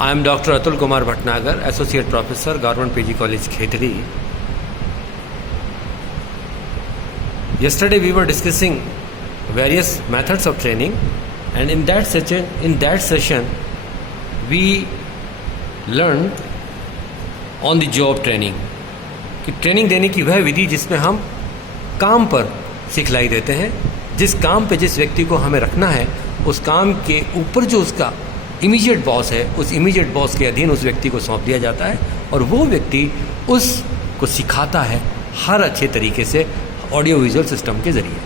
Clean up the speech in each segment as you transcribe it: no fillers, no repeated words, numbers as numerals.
I am Dr. Atul Kumar Bhatnagar, Associate Professor, Government PG College, Khetri. Yesterday we were discussing various methods of training, and in that session we learned on the job training कि training देने की वह विधि जिसमें हम काम पर सिखलाई देते हैं, जिस काम पे जिस व्यक्ति को हमें रखना है उस काम के ऊपर जो उसका इमीडिएट बॉस है, उस इमीडिएट बॉस के अधीन उस व्यक्ति को सौंप दिया जाता है और वो व्यक्ति उसको सिखाता है हर अच्छे तरीके से ऑडियो विजुअल सिस्टम के ज़रिए।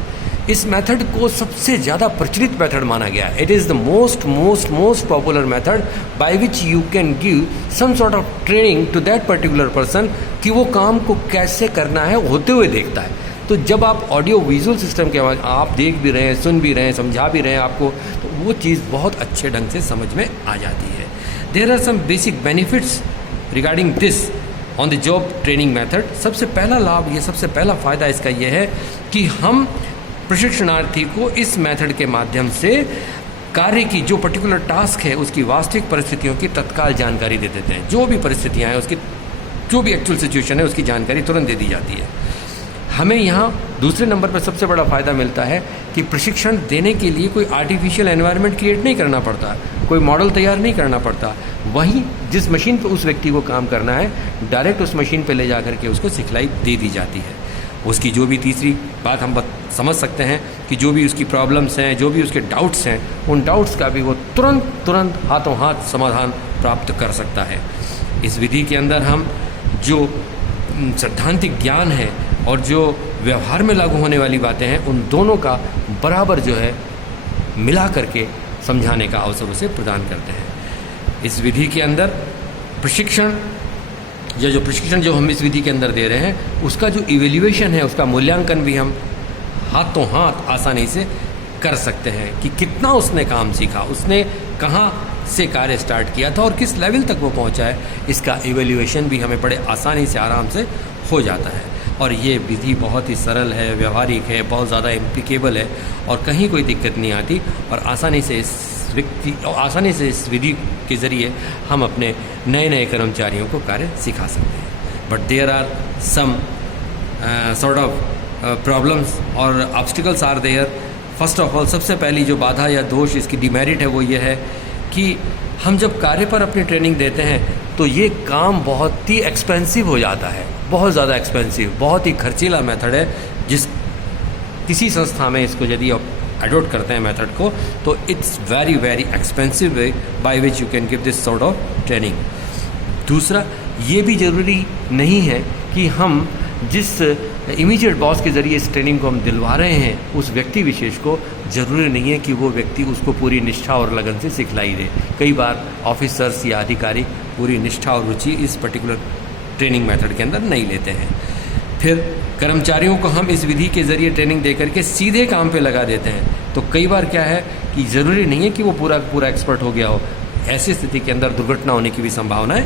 इस मेथड को सबसे ज़्यादा प्रचलित मेथड माना गया है। It is the most popular method by which you can give some sort of training to that particular person कि वो काम को कैसे करना है होते हुए देखता है। तो जब आप ऑडियो विजुअल सिस्टम के बाद आप देख भी रहे हैं, सुन भी रहे हैं, समझा भी रहे हैं आपको, तो वो चीज़ बहुत अच्छे ढंग से समझ में आ जाती है। There are some basic benefits regarding this on the job training method. सबसे पहला लाभ, ये सबसे पहला फ़ायदा इसका ये है कि हम प्रशिक्षणार्थी को इस मेथड के माध्यम से कार्य की जो पर्टिकुलर टास्क है उसकी वास्तविक परिस्थितियों की तत्काल जानकारी दे देते हैं। जो भी परिस्थितियाँ हैं उसकी, जो भी एक्चुअल सिचुएशन है उसकी जानकारी तुरंत दे दी जाती है। हमें यहाँ दूसरे नंबर पर सबसे बड़ा फ़ायदा मिलता है कि प्रशिक्षण देने के लिए कोई आर्टिफिशियल एनवायरनमेंट क्रिएट नहीं करना पड़ता, कोई मॉडल तैयार नहीं करना पड़ता। वहीं जिस मशीन पर उस व्यक्ति को काम करना है, डायरेक्ट उस मशीन पर ले जा करके उसको सिखलाई दे दी जाती है। उसकी जो भी तीसरी बात हम समझ सकते हैं कि जो भी उसकी प्रॉब्लम्स हैं, जो भी उसके डाउट्स हैं, उन डाउट्स का भी वो तुरंत हाथों हाथ समाधान प्राप्त कर सकता है। इस विधि के अंदर हम जो सैद्धांतिक ज्ञान है और जो व्यवहार में लागू होने वाली बातें हैं, उन दोनों का बराबर जो है मिला करके समझाने का अवसर उसे प्रदान करते हैं। इस विधि के अंदर प्रशिक्षण जो हम इस विधि के अंदर दे रहे हैं, उसका जो इवेल्युएशन है, उसका मूल्यांकन भी हम हाथों हाथ आसानी से कर सकते हैं कि कितना उसने काम सीखा, उसने कहाँ से कार्य स्टार्ट किया था और किस लेवल तक वो पहुँचा है। इसका इवेल्युएशन भी हमें बड़े आसानी से आराम से हो जाता है। और ये विधि बहुत ही सरल है, व्यवहारिक है, बहुत ज़्यादा इम्प्लीकेबल है और कहीं कोई दिक्कत नहीं आती और आसानी से इस विधि के ज़रिए हम अपने नए कर्मचारियों को कार्य सिखा सकते हैं। But there are some sort of problems और obstacles are there. First of all, सबसे पहली जो बाधा या दोष, इसकी डिमेरिट है, वो ये है कि हम जब कार्य पर अपनी ट्रेनिंग देते हैं तो ये काम बहुत ही एक्सपेंसिव हो जाता है, बहुत ज़्यादा एक्सपेंसिव, बहुत ही खर्चीला मेथड है। किसी संस्था में इसको यदि आप अडोप्ट करते हैं मेथड को, तो it's very expensive way by which you can give this sort of training. दूसरा, ये भी ज़रूरी नहीं है कि हम जिस इमीडिएट बॉस के ज़रिए इस ट्रेनिंग को हम दिलवा रहे हैं, उस व्यक्ति विशेष को ज़रूरी नहीं है कि वो व्यक्ति उसको पूरी निष्ठा और लगन से सिखलाई दे। कई बार ऑफिसर्स या अधिकारी पूरी निष्ठा और रुचि इस पर्टिकुलर ट्रेनिंग मेथड के अंदर नहीं लेते हैं। फिर कर्मचारियों को हम इस विधि के ज़रिए ट्रेनिंग दे करके सीधे काम पे लगा देते हैं। तो कई बार क्या है कि ज़रूरी नहीं है कि वो पूरा एक्सपर्ट हो गया हो। ऐसी स्थिति के अंदर दुर्घटना होने की भी संभावनाएं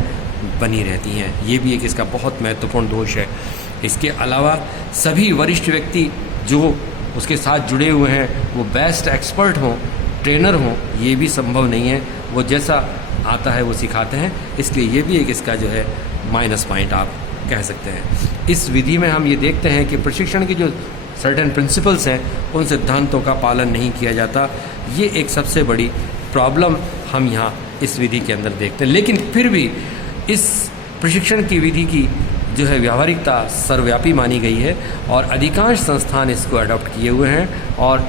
बनी रहती हैं। ये भी एक इसका बहुत महत्वपूर्ण दोष है। इसके अलावा सभी वरिष्ठ व्यक्ति जो उसके साथ जुड़े हुए हैं वो बेस्ट एक्सपर्ट हों, ट्रेनर हों, ये भी संभव नहीं है। वो जैसा आता है वो सिखाते हैं, इसलिए ये भी एक इसका जो है माइनस पॉइंट आप कह सकते हैं। इस विधि में हम ये देखते हैं कि प्रशिक्षण की जो सर्टेन प्रिंसिपल्स हैं, उन सिद्धांतों का पालन नहीं किया जाता। ये एक सबसे बड़ी प्रॉब्लम हम यहाँ इस विधि के अंदर देखते हैं। लेकिन फिर भी इस प्रशिक्षण की विधि की जो है व्यावहारिकता सर्वव्यापी मानी गई है और अधिकांश संस्थान इसको अडॉप्ट किए हुए हैं और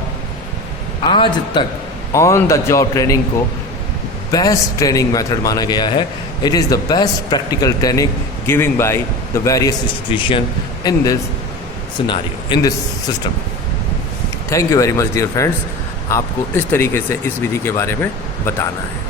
आज तक ऑन द जॉब ट्रेनिंग को बेस्ट ट्रेनिंग मेथड माना गया है। It is the best practical training giving by the various institution in this scenario, in this system. Thank you very much dear friends. आपको इस तरीके से इस विधि के बारे में बताना है।